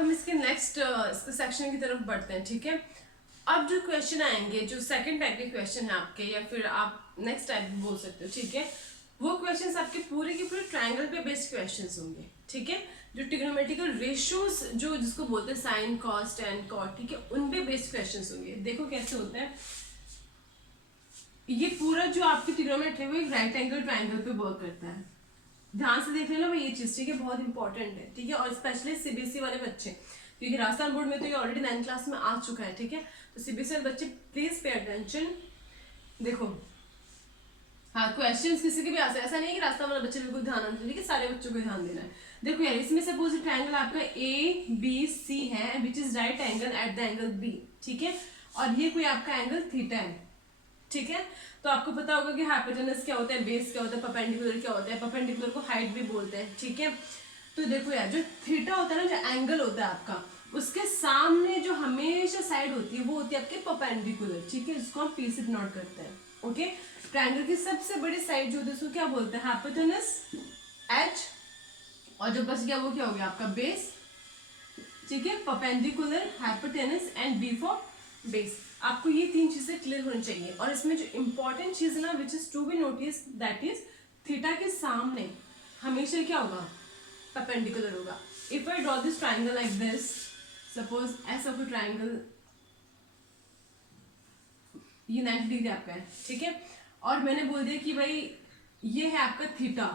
हम इसके next section की तरफ बढ़ते हैं, ठीक है। अब जो क्वेश्चन आएंगे, जो सेकंड टाइप के क्वेश्चन है आपके, या फिर आप नेक्स्ट टाइप बोल सकते हो, ठीक है। वो क्वेश्चंस आपके पूरे के पूरे ट्रायंगल पे बेस्ड क्वेश्चंस होंगे, ठीक है। जो ट्रिग्नोमेट्रिकल रेशियोज जो जिसको बोलते हैं साइन कॉस टेन कॉट, ठीक है, उन पे बेस्ड क्वेश्चंस होंगे। देखो कैसे होता है ये पूरा जो आपकी ट्रिग्नोमेट्री है वो एक राइट एंगल ट्रायंगल पे वर्क करता है। ध्यान से देख लेना भाई ये चीज, ठीक है, बहुत इंपॉर्टेंट है, ठीक है। और स्पेशली सीबीएसई वाले बच्चे, क्योंकि राजस्थान बोर्ड में तो ये ऑलरेडी 9th क्लास में आ चुका है, ठीक है। तो सीबीएसई वाले बच्चे प्लीज पे अटेंशन। देखो हाँ, क्वेश्चंस किसी के भी आ सकते, ऐसा नहीं है कि राजस्थान वाले बच्चे बिल्कुल ध्यान नहीं, ठीक है, सारे बच्चों को ध्यान देना है। देखो यार, इसमें सपोज ट्रायंगल आपका ए बी सी है, which is right angle at the angle B, ठीक है। और ये कोई आपका एंगल थीटा है, ठीक है। तो आपको पता होगा कि हाइपोटेनस क्या होता है, बेस क्या होता है, परपेंडिकुलर क्या होता है। परपेंडिकुलर को हाइट भी बोलते हैं, ठीक है। तो देखो यार, जो थीटा होता है ना, जो एंगल होता है आपका, उसके सामने जो हमेशा साइड होती है वो होती है आपके परपेंडिकुलर, ठीक है, जिसको हम पी से डिनोट करते हैं, ओके। ट्रायंगल की सबसे बड़ी साइड जो होती है उसको क्या बोलते हैं, हाइपोटेनस एच। और जो बच गया वो क्या हो गया आपका बेस, ठीक है। Perpendicular, hypotenuse and B for base. आपको ये तीन चीजें क्लियर होनी चाहिए। और इसमें जो इंपॉर्टेंट चीज है ना, which is to be notice, that is theta के सामने हमेशा क्या होगा, परपेंडिकुलर होगा। If I draw this triangle like this, suppose ऐसा कोई ट्रायंगल, ये 90 डिग्री आपका है, ठीक है। और मैंने बोल दिया कि भाई ये है आपका थीटा,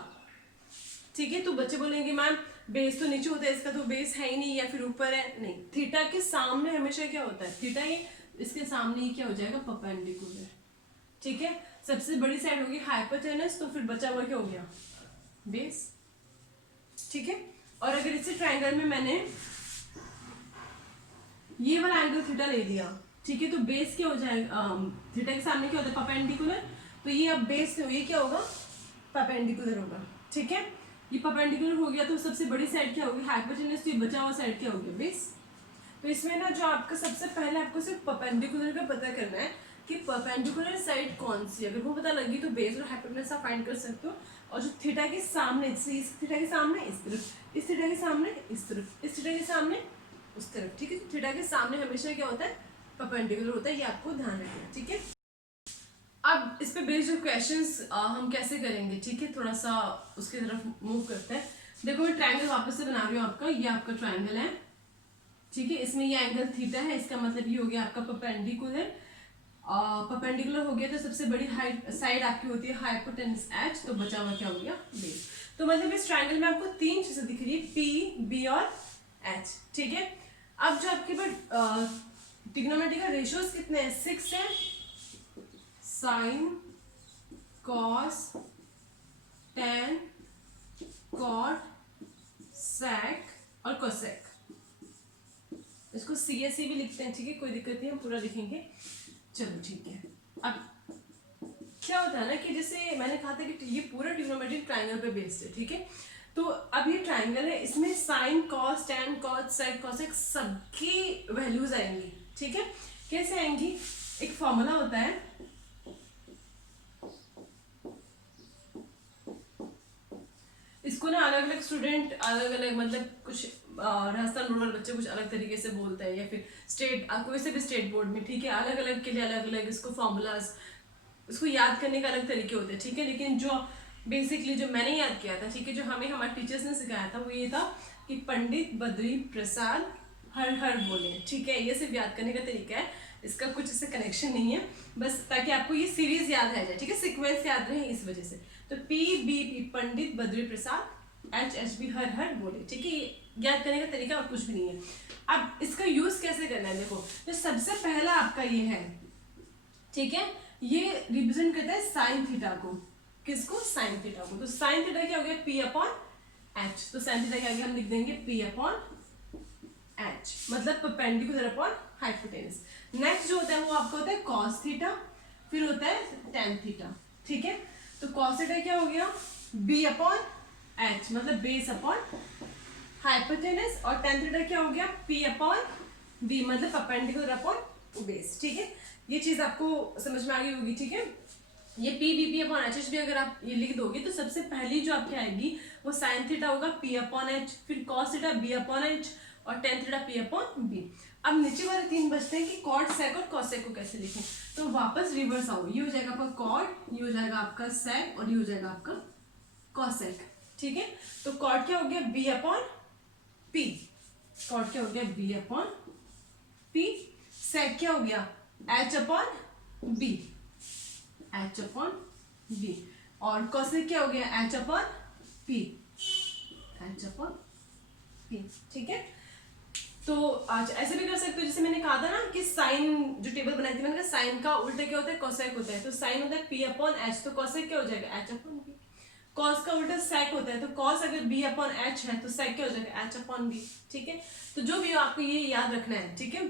ठीक है। तो बच्चे बोलेंगे मैम बेस तो नीचे होता है, इसका तो बेस है ही नहीं, या फिर ऊपर है, नहीं। थीटा के सामने हमेशा क्या होता है, थीटा ये इसके सामने ही क्या हो जाएगा, परपेंडिकुलर, ठीक है। सबसे बड़ी साइड होगी हाइपोटेनस, तो फिर बचा हुआ क्या हो गया, बेस, ठीक है। और अगर इसी ट्रायंगल में मैंने ये वाला एंगल थीटा ले दिया, ठीक है, तो बेस क्या हो जाएगा, थीटा के सामने क्या होता है, परपेंडिकुलर। तो ये अब बेस ये क्या होगा, परपेंडिकुलर होगा, ठीक है। ये परपेंडिकुलर हो गया, तो सबसे बड़ी साइड क्या होगी, हाइपोटेनस। तो ये बचा हुआ साइड क्या हो गया, बेस। तो इसमें ना जो आपका सबसे पहले आपको सिर्फ परपेंडिकुलर का पता करना है कि परपेंडिकुलर साइड कौन सी है। अगर वो पता लगी तो बेस और हाइपोटेनस आप फाइंड कर सकते हो। और जो थीटा के सामने, इस थीटा के सामने इस तरफ, इस थीटा के सामने इस तरफ, इस थीटा के सामने उस तरफ, ठीक है। तो थीटा के सामने हमेशा क्या होता है, परपेंडिकुलर होता है, ये आपको ध्यान रखना, ठीक है। अब इस पे बेस्ड जो क्वेश्चंस हम कैसे करेंगे, ठीक है, थोड़ा सा उसकी तरफ मूव करते हैं। देखो मैं ट्रायंगल वापस से बना रही हूँ आपका, ये आपका ट्रायंगल है, ठीक है। इसमें ये एंगल थीटा है, इसका मतलब ये हो गया आपका परपेंडिकुलर। परपेंडिकुलर हो गया तो सबसे बड़ी हाइट साइड आपकी होती है हाइपोटेनस एच, तो बचा हुआ क्या हो गया, बेस। तो मतलब इस ट्रायंगल में आपको तीन चीजें दिख रही है, पी बी और एच, ठीक है। अब जो आपके पास ट्रिग्नोमेट्रिकल रेशियोज कितने हैं, 6 है, sine cos tan cot sec और कोसेक। इसको सीएससी भी लिखते हैं, ठीक है, कोई दिक्कत नहीं, हम पूरा लिखेंगे। चलो ठीक है। अब क्या होता है ना कि जैसे मैंने कहा था कि ये पूरा ट्रिग्नोमेट्रिक ट्रायंगल पे बेस्ड है, ठीक है। तो अब ये ट्रायंगल है, इसमें sine cos tan cot sec cosec सबकी वैल्यूज आएंगी, ठीक है। कैसे आएंगी, एक फॉर्मूला होता है, इसको ना अलग अलग स्टूडेंट अलग अलग, मतलब कुछ राजस्थान रूरल बच्चे कुछ अलग तरीके से बोलते हैं, या फिर स्टेट कोई से भी स्टेट बोर्ड में, ठीक है, अलग अलग के लिए अलग अलग इसको फॉर्मूलाज, इसको याद करने का अलग तरीके होते हैं, ठीक है। लेकिन जो बेसिकली जो मैंने याद किया था, ठीक है, जो हमें हमारे टीचर्स ने सिखाया था, वो ये था कि पंडित बद्री प्रसाद हर हर बोले, ठीक है। ये सिर्फ याद करने का तरीका है, इसका कुछ इससे कनेक्शन नहीं है, बस ताकि आपको ये सीरीज याद रह जाए, ठीक है, सीक्वेंस याद रहे इस वजह से। तो P B P Pandit Badri Prasad, H H B हर हर बोले, ठीक है। याद करने का तरीका और कुछ भी नहीं है। अब इसका यूज कैसे करना है, देखो तो सबसे पहला आपका ये है, ठीक है, ये रिप्रेजेंट करता है साइन थीटा को, किसको, साइन थीटा को। तो साइन थीटा क्या हो गया, पी अपॉन एच। तो साइन थीटा क्या आगे हम लिख देंगे, पी अपॉन एच, मतलब परपेंडिकुलर अपॉन हाइपोटेनस। नेक्स्ट जो होता है वो आपका होता है कॉस थीटा, फिर होता है टेन थीटा, ठीक है। तो कॉस थीटा क्या हो गया, बी अपॉन एच, मतलब बेस अपॉन हाइपोटेनस। और टेन थीटा क्या हो गया, पी अपॉन बी, मतलब परपेंडिकुलर अपॉन बेस, ठीक है। ये चीज आपको समझ में आ गई होगी, ठीक है। ये P B P upon H H भी अगर आप ये लिख दोगे तो सबसे पहली जो आपकी आएगी वो साइन थीटा होगा, पी अपॉन एच, फिर cos theta B upon H, और tan theta p upon b। अब नीचे वाले तीन बचते हैं कि कॉट सेक और कॉसेक को कैसे लिखें, तो वापस रिवर्स आओ, ये हो जाएगा आपका कॉट, ये हो जाएगा आपका सेक और ये हो जाएगा आपका कॉसेक, ठीक है। तो कॉट क्या हो गया b अपॉन p, कॉट क्या हो गया b अपॉन p, सेक क्या हो गया h upon b, h upon b, और कॉसेक क्या हो गया h upon p, h upon p, ठीक है। तो आज ऐसे भी कर सकते हो, जैसे मैंने कहा था ना कि साइन जो टेबल बनाई थी, मैंने कहा साइन का उल्टा क्या होता है कोसेक होता है, तो साइन होता है p अपॉन h, तो कोसेक क्या हो जाएगा h अपॉन b। कॉस का उल्टा सेक होता है, तो कॉस अगर b अपॉन h है तो सेक क्या हो जाएगा h अपॉन b, ठीक है। तो जो भी हो आपको ये याद रखना है, ठीक है।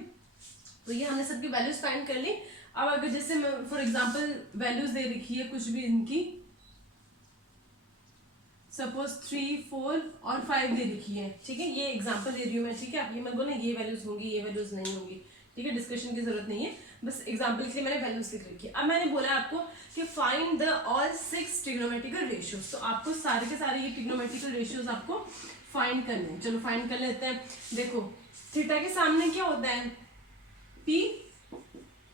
तो ये हमने सबकी वैल्यूज फाइंड कर ली। अब अगर जैसे फॉर एग्जांपल वैल्यूज दे रखी है कुछ भी इनकी, सपोज 3, 4 और 5 दे रखी है, ठीक है, ये एग्जांपल दे रही हूँ मैं, ठीक है। आप ये मत बोलना ये वैल्यूज होंगी ये वैल्यूज नहीं होंगी, ठीक है, डिस्कशन की जरूरत नहीं है, बस एग्जांपल के लिए मैंने वैल्यूज लिख रखी है। अब मैंने बोला आपको कि find the all 6 trigonometrical ratios, तो आपको सारे के सारे ये ट्रिग्नोमेट्रिकल रेशियोज आपको फाइंड करने हैं। चलो फाइंड कर लेते हैं। देखो थीटा के सामने क्या होता है p,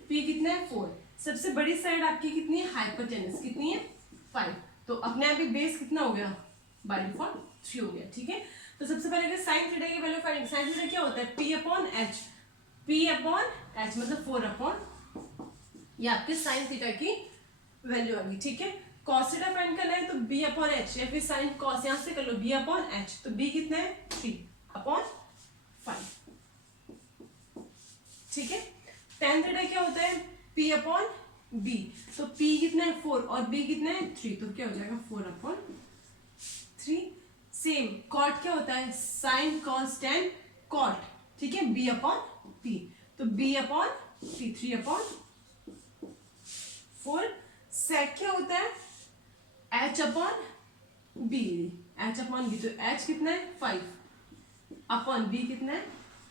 p कितना है 4, सबसे बड़ी साइड आपकी कितनी है हाइपोटेनस कितनी है 5, तो अपने आप ही बेस कितना हो गया बाय डिफॉल्ट 3 हो गया, ठीक है। तो सबसे पहले अगर साइन थीटा की वैल्यू फाइंड, साइन थीटा क्या होता है p upon h, p upon h मतलब 4 अपॉन, ये आपके साइन थीटा की वैल्यू आ गई, ठीक है। cos थीटा फाइंड करना है तो b अपॉन h, या फिर साइन cos यहां से कर लो b अपॉन h, तो b कितना है 3 अपॉन 5, ठीक है। tan थीटा क्या होता है p अपॉन b, तो p कितना है 4 और b कितना है 3, तो क्या हो जाएगा 4 अपॉन 3। सेम कॉट क्या होता है साइन कॉस tan कॉट, ठीक है, b अपॉन p, तो b अपॉन p 3 अपॉन 4। सेक क्या होता है h upon b, h upon b, तो h कितना है 5 अपॉन b कितना है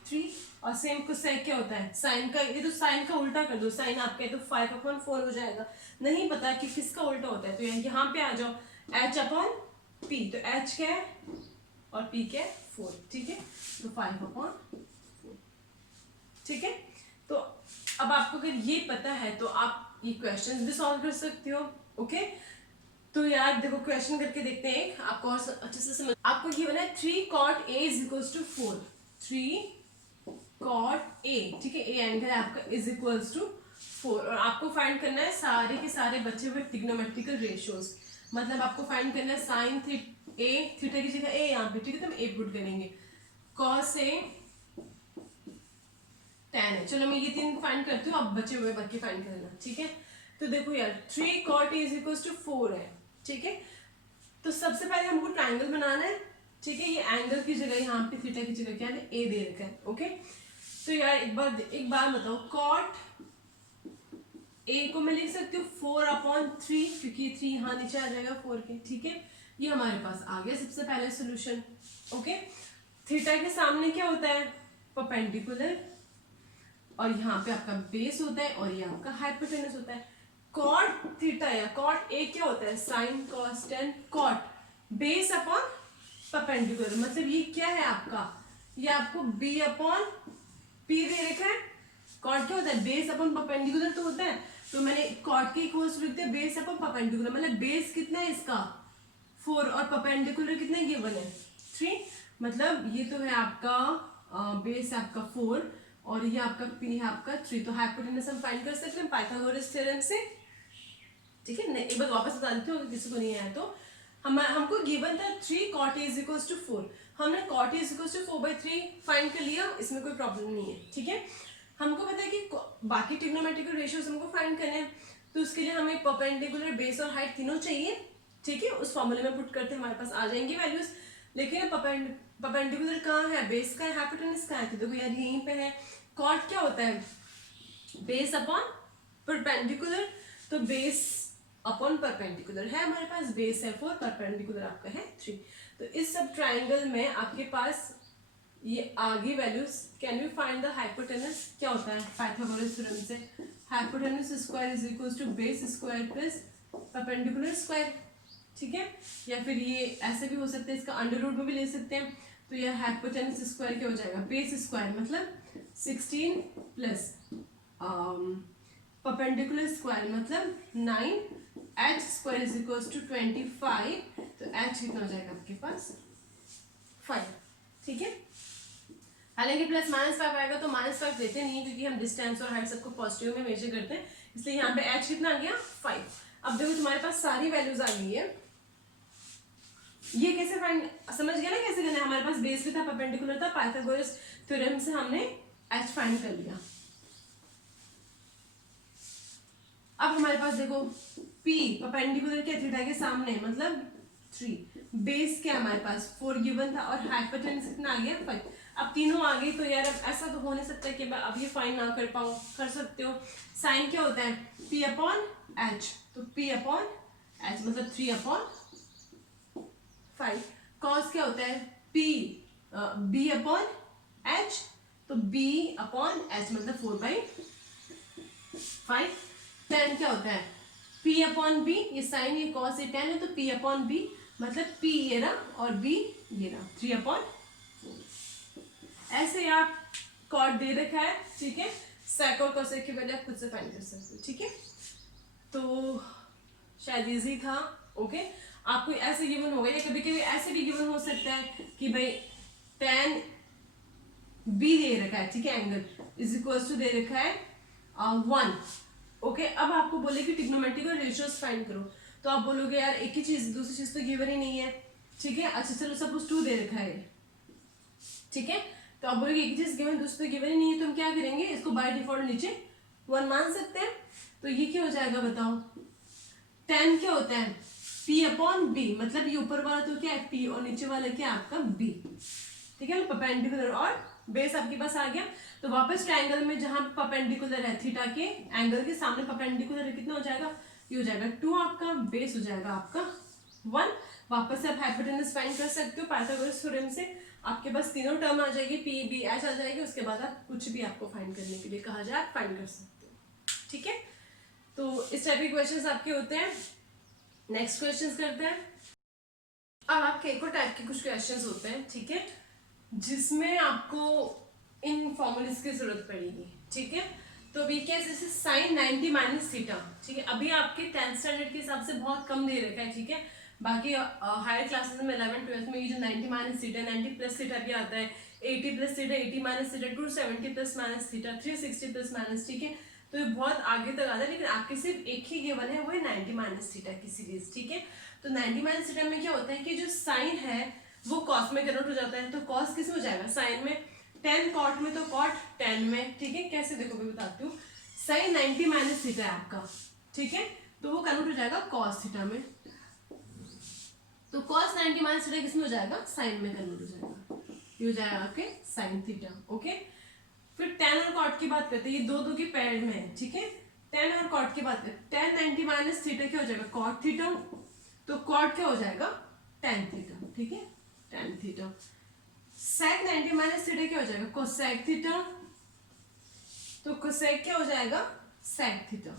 3, और सेम को सेक क्या होता है साइन का, ये तो साइन का उल्टा कर दो, साइन आपका है तो 5 अपॉन 4 हो जाएगा, नहीं पता कि किसका उल्टा होता है तो यहाँ पे आ जाओ h अपॉन p, तो h क्या है और p क्या है 4, ठीक है, तो 5 अपॉन 4, ठीक है। तो अब आपको अगर ये पता है तो आप ये क्वेश्चंस भी सॉल्व कर सकते हो, ओके। तो यार देखो क्वेश्चन करके देखते हैं एक, आपको और अच्छे से समझ, आपको ये बना है 3 cot a is equals to 4, 3 cot a, ठीक है, a एंगल आपका इज इक्वल्स टू 4, और आपको फाइंड करना है सारे के सारे बचे हुए ट्रिग्नोमेट्रिकल रेशियोज, मतलब आपको फाइंड करना है साइन a, थीटा की जगह a यहाँ पे, ठीक है, तो हम a पुट करेंगे, cos a tan है। चलो मैं ये तीन फाइंड करती हूँ, अब बचे हुए बाकी फाइंड करना, ठीक है। तो देखो यार 3 cot a is equals to 4 है, ठीक है। तो सबसे पहले हमको ट्राइंगल बनाना है, ठीक है, ये एंगल की जगह यहाँ पे थीटा की जगह क्या है a दे रखा है, ओके। तो यार एक बार बताओ cot a को मैं लिख सकती हूँ 4 अपॉन 3, क्योंकि 3 यहाँ नीचे आ जाएगा 4 के, ठीक है, ये हमारे पास आ गया सबसे पहले सोल्यूशन, ओके। थीटा के सामने क्या होता है परपेंडिकुलर, और यहाँ पे आपका बेस होता है और ये आपका हाइपोटेनस होता है। कॉट थीटा या कॉट ए क्या होता है sine cos tan cot base upon perpendicular, मतलब ये क्या है आपका, ये आपको b अपॉन p दे रखा है। कॉट क्या होता है बेस अपॉन परपेंडिकुलर तो होता है, तो मैंने कॉट के इक्वल्स लिख दिया बेस अपॉन परपेंडिकुलर, मतलब बेस कितना है इसका 4 और परपेंडिकुलर कितना गिवन है 3, मतलब ये तो है आपका बेस आपका 4 और ये आपका p है आपका 3, तो हाइपोटेनस हम फाइंड कर सकते हैं पाइथागोरस थ्योरम से, ठीक है। एक बार वापस बता देती हूँ अगर किसी को नहीं आया तो, हमको गिवन था 3 cot a is equals to 4, हमने cot a is equals to 4/3 find कर लिया, इसमें कोई प्रॉब्लम नहीं है, ठीक है। हमको पता है कि बाकी ट्रिग्नोमेट्रिकल रेशियोज हमको फाइंड करने हैं, तो उसके लिए हमें परपेंडिकुलर बेस और हाइट तीनों चाहिए, ठीक है, उस फॉर्मूले में पुट करते हमारे पास आ जाएंगे वैल्यूज। लेकिन परपेंडिकुलर कहाँ है बेस का है हाइपोटेनस कहाँ है, तो देखो यार यहीं पे है। कॉट क्या होता है बेस अपॉन परपेंडिकुलर, तो बेस अपॉन परपेंडिकुलर है हमारे पास, बेस है 4 परपेंडिकुलर आपका है 3, तो इस सब ट्राइंगल में आपके पास ये आगे values. Can we find the hypotenuse, क्या होता है पाइथागोरस थ्योरम से hypotenuse square is equals to base square plus perpendicular square, ठीक है, या फिर ये ऐसे भी हो सकते हैं, इसका अंडर रूट में भी ले सकते हैं, तो यह हाइपोटेनस स्क्वायर क्या हो जाएगा, बेस स्क्वायर मतलब 16 प्लस परपेंडिकुलर स्क्वायर मतलब 9, H square is equal to 25, तो एच कितना हो जाएगा आपके पास 5, ठीक है। हालांकि प्लस माइनस 5 आएगा तो माइनस 5 लेते नहीं है क्योंकि हम डिस्टेंस और हाइट सबको पॉजिटिव में मेजर करते हैं, इसलिए यहाँ पे एच कितना आ गया 5। अब देखो तुम्हारे पास सारी वैल्यूज आ गई है, ये कैसे फाइंड, समझ गया ना कैसे करना है। हमारे पास बेस भी था, परपेंडिकुलर था, पाइथागोरस थ्योरम से हमने एच फाइंड कर लिया। अब हमारे पास देखो P परपेंडिकुलर के थीटा के सामने मतलब 3, बेस क्या हमारे पास 4 गिवन था और हाइपोटेनस कितना आ गया 5। अब तीनों आ गई तो यार अब ऐसा तो हो नहीं सकता कि मैं अब ये फाइंड ना कर पाऊँ, कर सकते हो। साइन क्या होता है P अपॉन एच, तो P अपॉन एच मतलब 3/5। कॉस क्या होता है P B अपॉन एच, तो B अपॉन एच मतलब 4/5। टेन क्या होता है P अपॉन बी, ये साइन ये कॉस ये टेन है, तो P अपॉन बी मतलब P ये रहा और B ये रहा 3/4। ऐसे आप कॉर्ड दे रखा है, ठीक है। सेक और कोसेक की वैल्यू आप खुद से फाइंड कर सकते हो, ठीक है। तो शायद इजी था, ओके। आपको ऐसे गिवन होगा या कभी कभी ऐसे भी गिवन हो सकता है कि भाई टेन बी दे रखा है, ठीक है, एंगल इज इक्वल टू दे रखा है 1, ओके। अब आपको बोले कि ट्रिग्नोमेट्रिक रेशियोज फाइंड करो, तो आप बोलोगे यार एक ही चीज दूसरी चीज तो गिवन ही नहीं है, ठीक है। अच्छा चलो सपोज 2 दे रखा है, ठीक है, तो आप बोलोगे एक चीज गिवन दूसरी तो गिवन ही नहीं है, तो हम क्या करेंगे, इसको बाय डिफॉल्ट नीचे 1 मान सकते हैं। तो ये क्या हो जाएगा बताओ, 10 क्या होता है P अपॉन बी, मतलब ये ऊपर वाला तो क्या है P और नीचे वाला क्या है आपका B, ठीक है। परपेंडिकुलर और बेस आपके पास आ गया। तो वापस ट्रायंगल में जहां परपेंडिकुलर है थीटा के एंगल के सामने परपेंडिकुलर है, कितना हो जाएगा, ये हो जाएगा 2 आपका, बेस हो जाएगा आपका 1। वापस से आप हाइपोटेनस फाइंड कर सकते हो पाइथागोरस थ्योरम से, आपके पास तीनों टर्म आ जाएगी, P B H आ जाएगी, उसके बाद आप कुछ भी आपको फाइंड करने के लिए कहा जाए आप फाइंड कर सकते हो, ठीक है। तो इस टाइप के क्वेश्चंस आपके होते हैं। नेक्स्ट क्वेश्चंस करते हैं। अब आपके एक और टाइप के कुछ क्वेश्चंस होते हैं, ठीक है, जिसमें आपको इन फॉर्मूलेस की जरूरत पड़ेगी, ठीक है। तो अभी क्या जैसे साइन 90 माइनस थीटा, ठीक है, अभी आपके 10th स्टैंडर्ड के हिसाब से बहुत कम दे रखा है, ठीक है। बाकी हायर क्लासेस में 11th 12th में ये जो 90 माइनस थीटा 90 प्लस थीटा भी आता है, 80 plus theta 80 minus theta 270 plus minus theta 360 plus minus, ठीक है। तो ये बहुत आगे तक आता है, लेकिन आपके सिर्फ एक ही गिवन है वो है 90 माइनस थीटा की सीरीज, ठीक है। तो 90 माइनस थीटा में क्या होता है कि जो साइन है वो कॉस में कन्वर्ट हो जाता है, तो कॉस किस में हो जाएगा साइन में, टेन कॉट में तो कॉट टेन में, ठीक है। कैसे देखो मैं बताती हूँ, साइन 90 माइनस थीटा है आपका, ठीक है, तो वो कन्वर्ट हो जाएगा कॉस थीटा में, तो कॉस 90 माइनस थीटा किस में हो जाएगा साइन में कन्वर्ट हो जाएगा, ये हो जाएगा आपके साइन थीटा, ओके। फिर टेन और कॉट की बात करते हैं, ये दो दो के पेयर में है, ठीक है। टेन और कॉट की बात करते हैं, टेन 90 माइनस थीटा क्या हो जाएगा कॉट थीटा, तो कॉट क्या हो जाएगा टेन थीटा, ठीक है, टेन थीटा। सेक 90 माइनस थीटा क्या हो जाएगा कोसेक थीटा, तो कोसेक क्या हो जाएगा सेक थीटा।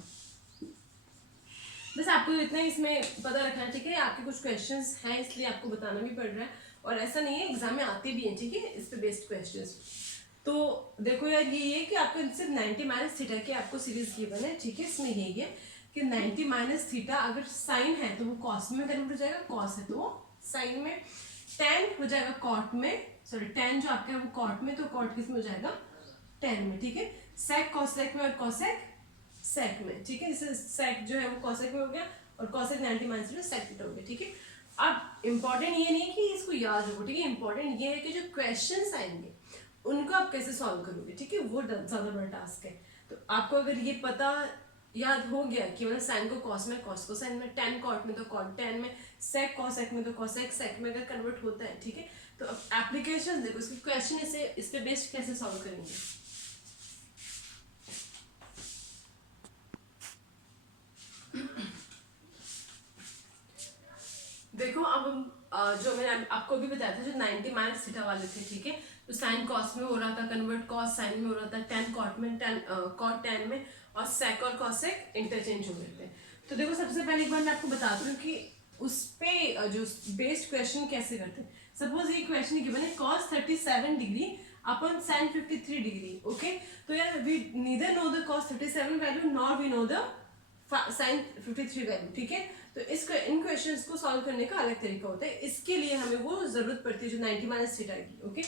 बस आपको इतना इसमें पता रखना है, ठीक है। आपके कुछ क्वेश्चंस हैं इसलिए आपको बताना भी पड़ रहा है, और ऐसा नहीं है एग्जाम में आते भी हैं, ठीक है, इस पे बेस्ड क्वेश्चंस। तो देखो यार ये कि आपको सिर्फ 90 माइनस थीटा की आपको सीरीज गिवन है, ठीक है। इसमें यही है कि 90 माइनस थीटा अगर साइन है तो वो कॉस में कन्वर्ट हो जाएगा, कॉस है तो वो साइन में, टेन हो जाएगा कॉट में, सॉरी टेन जो आपका है वो कॉट में, तो कॉट किस में हो जाएगा टेन में, ठीक है। सेक कॉसेक में और कॉसेक सेक में, ठीक है। जैसे सेक जो है वो कॉसेक में हो गया और cosec 90 minus theta sec theta हो गया, ठीक है। अब इंपॉर्टेंट ये नहीं कि इसको याद रखो, ठीक है, इंपॉर्टेंट ये है कि जो क्वेश्चंस आएंगे उनको आप कैसे सॉल्व करोगे, ठीक है, वो ज्यादा बड़ा टास्क है। तो आपको अगर ये पता याद हो गया कि मतलब साइन को कॉस में, कॉस को साइन में, टेन कॉट में तो कॉट टेन में, सेक कॉसेक में तो कॉसेक सेक में अगर कन्वर्ट होता है, ठीक है। तो अब एप्लीकेशन देखो, इसके क्वेश्चन इस पे बेस्ड कैसे सॉल्व करेंगे। देखो अब हम जो मैंने आपको भी बताया था जो 90 माइनस थीटा वाले थे, ठीक है, तो साइन कॉस में हो रहा था कन्वर्ट, कॉस साइन में हो रहा था, टेन कॉट में, टेन कॉट टेन में, और सेक और कॉसेक इंटरचेंज हो गए थे। तो देखो सबसे पहले एक बार मैं आपको बताती हूँ कि उस पे जो बेस्ड क्वेश्चन कैसे करते हैं। सपोज ये क्वेश्चन गिवन है cos 37 degree upon sin 53 degree, okay. तो यार we neither know the cos 37 value nor we know the sin 53 value, ठीक है। तो इन क्वेश्चंस को सॉल्व करने का अलग तरीका होता है, इसके लिए हमें वो जरूरत पड़ती है जो 90 माइनस थीटा की, ओके।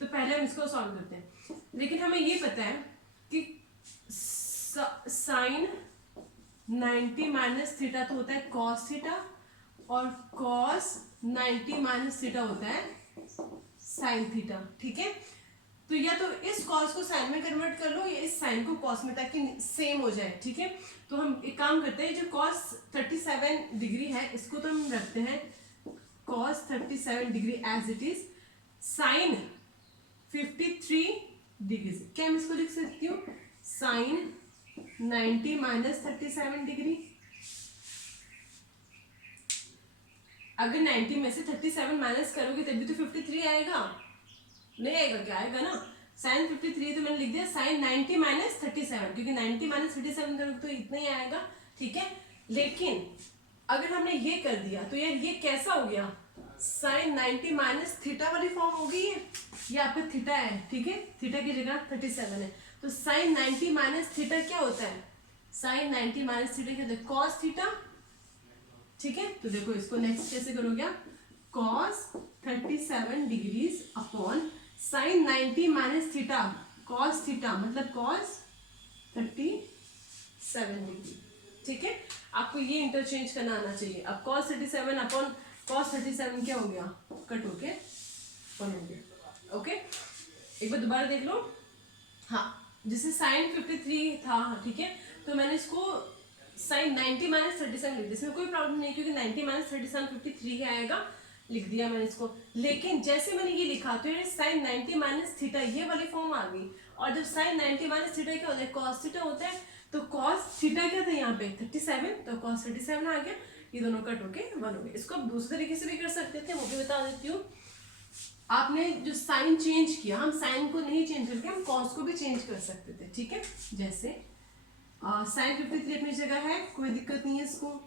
तो पहले हम इसको सॉल्व करते हैं, लेकिन हमें ये पता है कि साइन 90 माइनस थीटा तो होता है कॉस थीटा, और कॉस 90 माइनस थीटा होता है साइन थीटा, ठीक है। तो या तो इस कॉस को साइन में कन्वर्ट कर लो या इस साइन को कॉस में, ताकि सेम हो जाए, ठीक है। तो हम एक काम करते हैं, जो कॉस 37 डिग्री है इसको तो हम रखते हैं cos 37 degree as it is, sine 53 degree से क्या मैं इसको लिख सकती हूँ साइन 90 माइनस 37 डिग्री। अगर 90 में से 37 माइनस करोगे तभी तो 53 आएगा, नहीं आएगा, क्या आएगा ना साइन 53, तो मैंने लिख दिया साइन 90 माइनस 37, क्योंकि 90 माइनस 37 करोगे तो इतना ही आएगा, ठीक है। लेकिन अगर हमने ये कर दिया तो यार ये कैसा हो गया, साइन 90 माइनस थीटा वाली फॉर्म हो गई है, ये आपका थीटा है, ठीक है, थीटा की जगह 37 है। तो साइन 90 माइनस थीटा क्या होता है, साइन 90 माइनस थीटा क्या होता है, कॉस थीटा, ठीक है। तो देखो इसको नेक्स्ट कैसे करोगे आप, cos 37 degrees upon sine 90 minus theta cos theta, मतलब कॉस 37 डिग्री, ठीक है। आपको ये इंटरचेंज करना आना चाहिए। अब कॉस 37 अपॉन कॉस 37 क्या हो गया, कट हो गया 1 हो गया, ओके। एक बार दोबारा देख लो, हाँ, जैसे साइन 53 था, ठीक है, तो मैंने इसको साइन 90 माइनस 37 लिख दिया, इसमें कोई प्रॉब्लम नहीं, क्योंकि 90 माइनस 37 53 ही आएगा, लिख दिया मैंने इसको। लेकिन जैसे मैंने ये लिखा तो ये साइन 90 माइनस थीटा ये वाली फॉर्म आ गई, और जब साइन 90 माइनस थीटा क्या होता है, कॉस थीटा होता है, तो कॉस थीटा क्या था यहाँ पे 37, तो कॉस 37 आ गया, ये दोनों कट होके 1 हो गए। इसको आप दूसरे तरीके से भी कर सकते थे, वो भी बता देती हूँ। आपने जो साइन चेंज किया, हम साइन को नहीं चेंज करके हम कॉस को भी चेंज कर सकते थे, ठीक है। जैसे साइन 53 अपनी जगह है, कोई दिक्कत नहीं है इसको।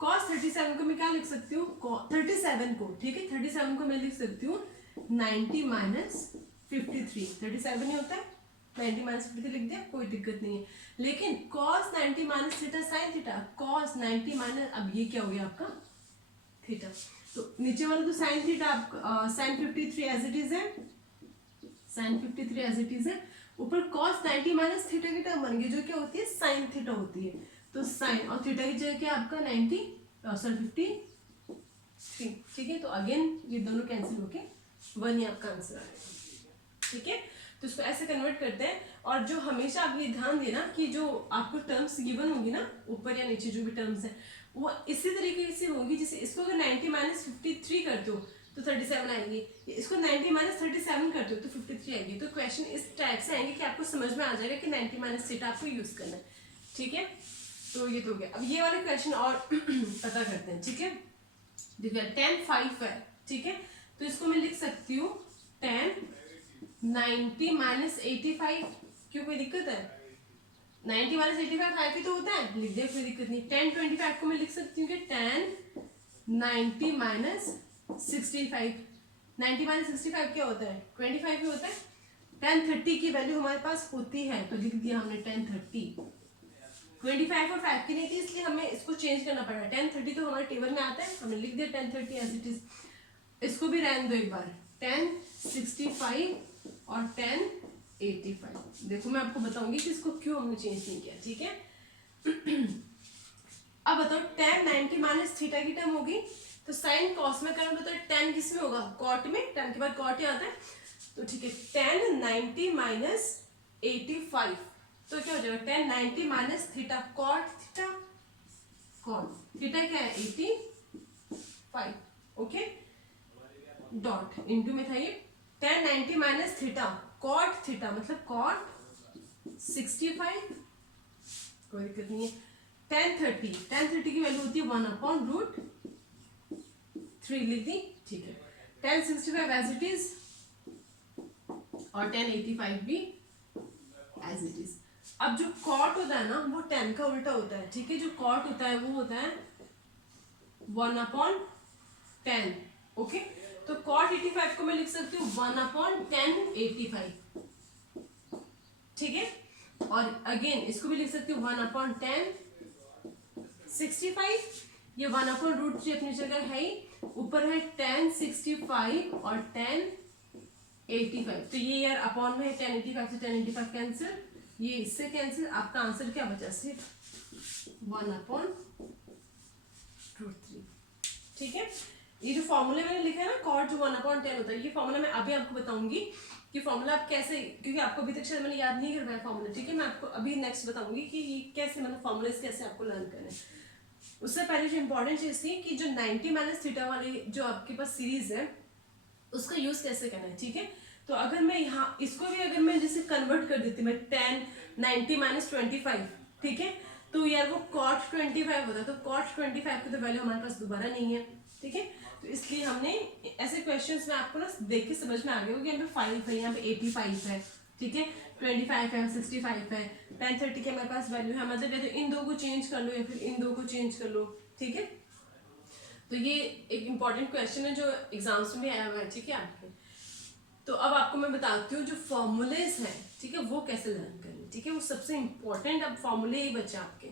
cos 37 को मैं क्या लिख सकती हूँ, 37 को, ठीक है, 37 को मैं लिख सकती हूँ 90 माइनस 53, 37 ही होता है, 90 माइनस 53 लिख दिया, कोई दिक्कत नहीं है। लेकिन cos 90 minus theta sine theta, cos 90 minus, अब ये क्या हो गया आपका थीटा, तो नीचे वाला तो sine theta, sine 53 as it is है, साइन 53 एज इट इज है, ऊपर cos 90 माइनस थीटा की टर्म बन गई, जो क्या होती है साइन थीटा होती है। तो साइन और थीटा की जगह क्या आपका 90 53, ठीक है। तो अगेन ये दोनों कैंसिल होके 1 ही आपका आंसर आएगा, ठीक है। तो इसको ऐसे कन्वर्ट करते हैं, और जो हमेशा आप ये ध्यान देना कि जो आपको टर्म्स गिवन होंगी ना ऊपर या नीचे जो भी टर्म्स है, वो इसी तरीके से होंगी, जैसे इसको अगर 90 माइनस 53 करते हो तो 37 आएंगे, इसको 90 माइनस 37 करते हो तो 53 आएगी। तो क्वेश्चन इस टाइप से आएंगे कि आपको समझ में आ जाएगा कि 90 माइनस थीटा आपको यूज करना है, ठीक है। तो ये तो हो गया। अब ये वाले क्वेश्चन और पता करते हैं, ठीक है। देखिए tan 5 है, ठीक है, तो इसको मैं लिख सकती हूँ tan 90 माइनस 85, क्यों कोई दिक्कत है, 90 माइनस 85 5 ही तो होता है, लिख दिया, कोई दिक्कत नहीं। tan 25 को मैं लिख सकती हूँ कि tan 90 माइनस 65, 90 माइनस 65 क्या होता है 25 ही होता है। tan 30 की वैल्यू हमारे पास होती है, तो लिख दिया हमने tan 30, 25 और 5 की नहीं थी, इसलिए हमें इसको चेंज करना पड़ा। tan 30 तो हमारे टेबल में आता है, हमने लिख दिया tan 30 एज इट इज। इसको भी रहने दो एक बार, tan 65 और tan 85। देखो मैं आपको बताऊंगी कि इसको क्यों हमने चेंज नहीं किया, ठीक है। अब बताओ tan 90 माइनस थीटा की टर्म होगी, तो साइन कॉस में करना, बताओ tan किस में होगा, कॉट में, tan के बाद कॉट ही आता है, तो ठीक है। tan 90 माइनस 85, तो क्या हो जाएगा tan 90 minus theta cot theta, cot theta क्या है 85, ओके, डॉट इनटू में था ये tan 90 minus theta cot theta, मतलब कॉट 65, कोई दिक्कत नहीं है। tan 30 की वैल्यू होती है 1/√3, लिख दी, ठीक है। tan 65 एज इट इज और tan 85 भी एज इट इज। अब जो कॉट होता है ना वो tan का उल्टा होता है, ठीक है। जो कॉट होता है वो होता है 1/10, ओके। तो cot 85 को मैं लिख सकती हूँ 1/1085, ठीक है। और अगेन इसको भी लिख सकती हूँ 1/1065, ये 1/√3 अपनी जगह है ही, ऊपर है 1065 और 1085, तो ये यार अपॉन में है 1085 से 1085 कैंसिल, ये इससे कैंसिल, आपका आंसर क्या बचा, सिर्फ 1/√3, ठीक है। ये जो फॉर्मूले मैंने लिखा है ना कॉट जो 1/10 होता है, ये फॉर्मूला मैं अभी आपको बताऊंगी कि फॉर्मूला आप कैसे, क्योंकि आपको अभी तक शायद मैंने याद नहीं करवाया फॉर्मूला, ठीक है। मैं आपको अभी नेक्स्ट बताऊंगी कि ये कैसे मतलब फॉर्मूले कैसे आपको लर्न करने। उससे पहले जो इंपॉर्टेंट चीज थी कि जो 90 माइनस थीटा वाली जो आपके पास सीरीज है उसका यूज कैसे करना है, ठीक है। तो अगर मैं यहाँ इसको भी अगर मैं जैसे कन्वर्ट कर देती मैं 10 90 माइनस 25, ठीक है, तो यार वो कॉट 25 होता है, तो कॉट 25 की तो वैल्यू हमारे पास दोबारा नहीं है, ठीक है। तो इसलिए हमने ऐसे क्वेश्चंस में आपको ना देख के समझ में आ गया होगा, यहाँ पे 5 है, यहाँ पे 85 है, ठीक है, 25 है, 65 है, 1030 के हमारे पास वैल्यू है, मतलब या तो इन दो को चेंज कर लो या फिर इन दो को चेंज कर लो, ठीक है। तो ये एक इम्पॉर्टेंट क्वेश्चन है जो एग्जाम्स में भी आया हुआ है, ठीक है आपके। तो अब आपको मैं बताती हूँ जो फॉर्मूलेज हैं, ठीक है, वो कैसे लर्न करने, ठीक है। वो सबसे इम्पोर्टेंट अब फॉर्मूले ही बचे आपके,